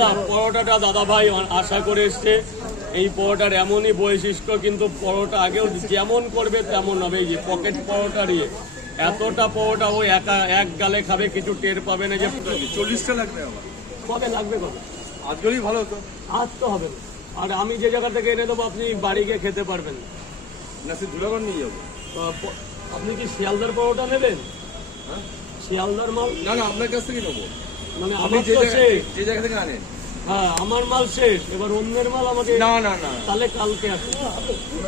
দাদা পরোটাটা দাদা ভাই আশা করে এসছে। এই পরোটার এমনই বৈশিষ্ট্য কিন্তু পরোটা আগেও যেমন করবে তেমন হবে। এই যে পকেট পরোটার ইয়ে এতটা পরোটা ও একা এক গালে খাবে কিছু টের পাবে না যে চল্লিশটা লাগবে কবে লাগবে কবে? আজকেরই ভালো হতো। আজ তো হবে না। আর আমি যে জায়গা থেকে এনে দেবো আপনি বাড়ি গিয়ে খেতে পারবেন না। সে ধুলাগড় নিয়ে যাব। আপনি কি শিয়ালদার পরোটা নেবেন? হ্যাঁ? শিয়ালদার মাল? না না আপনার কাছ থেকে নেব। মানে আমার যে জায়গা যে জায়গা থেকে আনেন। হ্যাঁ আমার মাল শেষ। এবার অন্যের মাল আমাকে না না না তাহলে কালকে আসুন।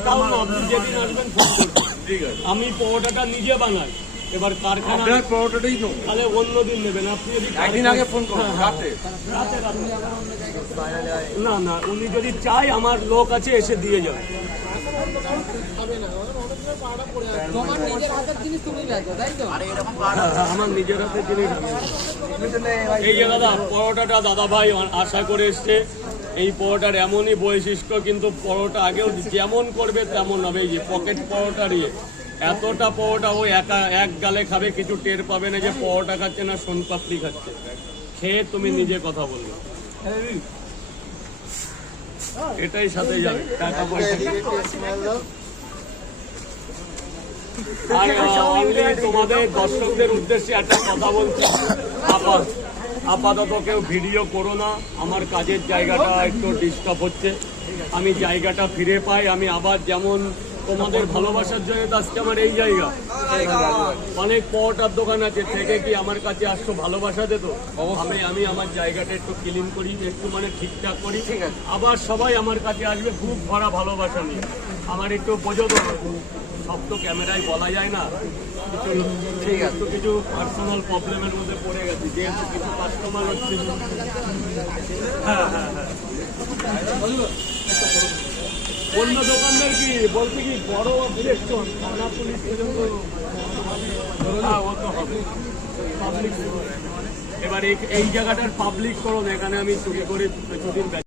কাল না আপনি যেদিন আসবেন ফোন করবেন ঠিক আছে। আমি পরোটাটা নিজে বানাই। এবার কারখানা আপনার পরোটাটাই নেব তাহলে অন্য দিন নেবেন। আপনি যদি একদিন আগে ফোন করুন হ্যাঁ, হ্যাঁ। রাতে। না না উনি যদি চাই আমার লোক আছে এসে দিয়ে যাবে। এই যে দাদা, পরোটাটা দাদা ভাই আশা করে এসছে। এই পরোটার এমনই বৈশিষ্ট্য, কিন্তু পরোটা আগেও যেমন করবে তেমন হবে। এই যে পকেট পরোটার ইয়ে এতটা পরোটা ও একা এক গালে খাবে, কিছু টের পাবে না যে পরোটা খাচ্ছে না, সোনপাপড়ি খাচ্ছে। খেয়ে তুমি নিজে কথা বলবে। এটাই সাথে যাবে। টাকা পয়সা। তোমাদের দর্শকদের উদ্দেশ্যে একটা কথা বলছি। আপাত- আপাতত কেউ ভিডিও করো না। আমার কাজের জায়গাটা একটু ডিস্টার্ব হচ্ছে। আমি জায়গাটা ফিরে পাই। আমি আবার যেমন তোমাদের ভালোবাসার জন্য তো আজকে আমার এই জায়গা। অনেক পরোটার দোকান আছে থেকে কি আমার কাছে আসছো ভালোবাসা দে তো? আমি আমি আমার জায়গাটা একটু ক্লিন করি একটু মানে ঠিকঠাক করি। ঠিক আছে। আবার সবাই আমার কাছে আসবে খুব ভরা ভালোবাসা নিয়ে। আমার একটু বোঝো তো। সব তো ক্যামেরায় বলা যায় না। কিছু ঠিক আছে। কিছু পার্সোনাল প্রবলেমের মধ্যে পড়ে গেছি যেহেতু কিছু কাস্টমার হচ্ছে। হ্যাঁ হ্যাঁ হ্যাঁ। অন্য দোকানদার কি? বলতে কি বড় ইলেকশন থানা পুলিশ পর্যন্ত হ্যাঁ পাবলিক এবার এই- জায়গাটার পাবলিক করো এখানে আমি চুরি করে কিছুদিন